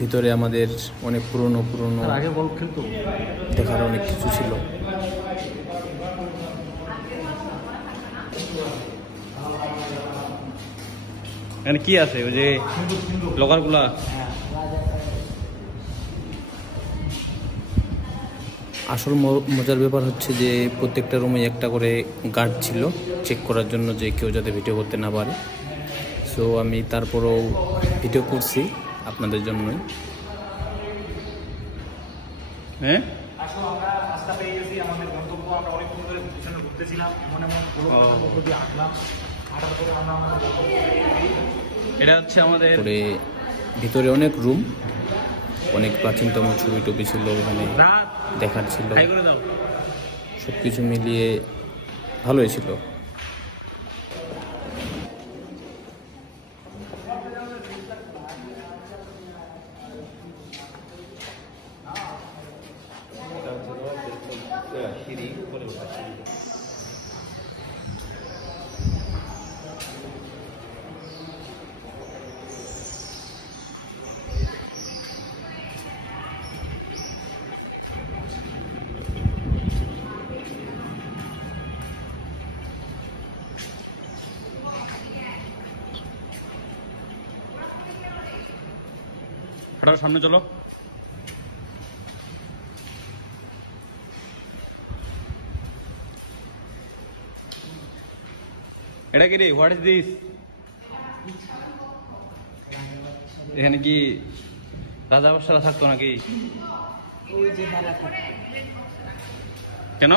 ভিতরে আমাদের অনেক পুরনো আগে বল খেলতো দেখার অনেক কিছু ছিল। এখানে কি আছে ওই যে লকারগুলা? আসল মজার ব্যাপার হচ্ছে যে প্রত্যেকটা রুমে একটা করে গার্ড ছিল চেক করার জন্য যে কেউ যাতে ভিডিও করতে না পারে। সো আমি তারপরেও ভিডিও করছি আপনাদের জন্যই। হ্যাঁ, এটা হচ্ছে আমাদের ভিতরে অনেক রুম, অনেক প্রাচীনতম ছবি টবি ছিল ওখানে দেখার ছিল। সবকিছু মিলিয়ে ভালোই ছিল। সামনে চলো। এটা কি রে? What is this? এখানে কি রাজা বাদশারা থাকতো নাকি? কেন?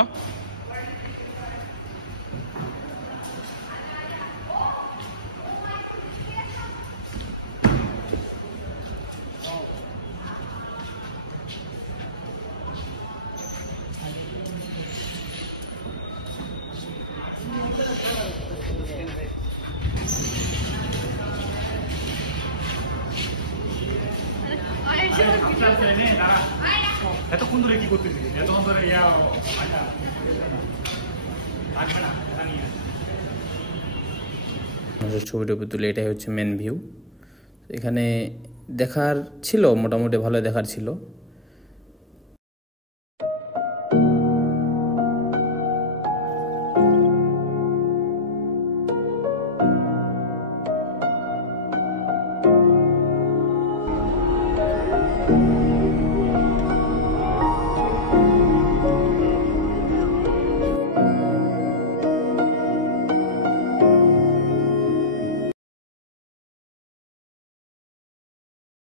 এতক্ষণ ধরে কি করতেছিস? এতক্ষণ ধরে ছবি টবি তুলে এটাই হচ্ছে মেন ভিউ। এখানে দেখার ছিল, মোটামুটি ভালো দেখার ছিল।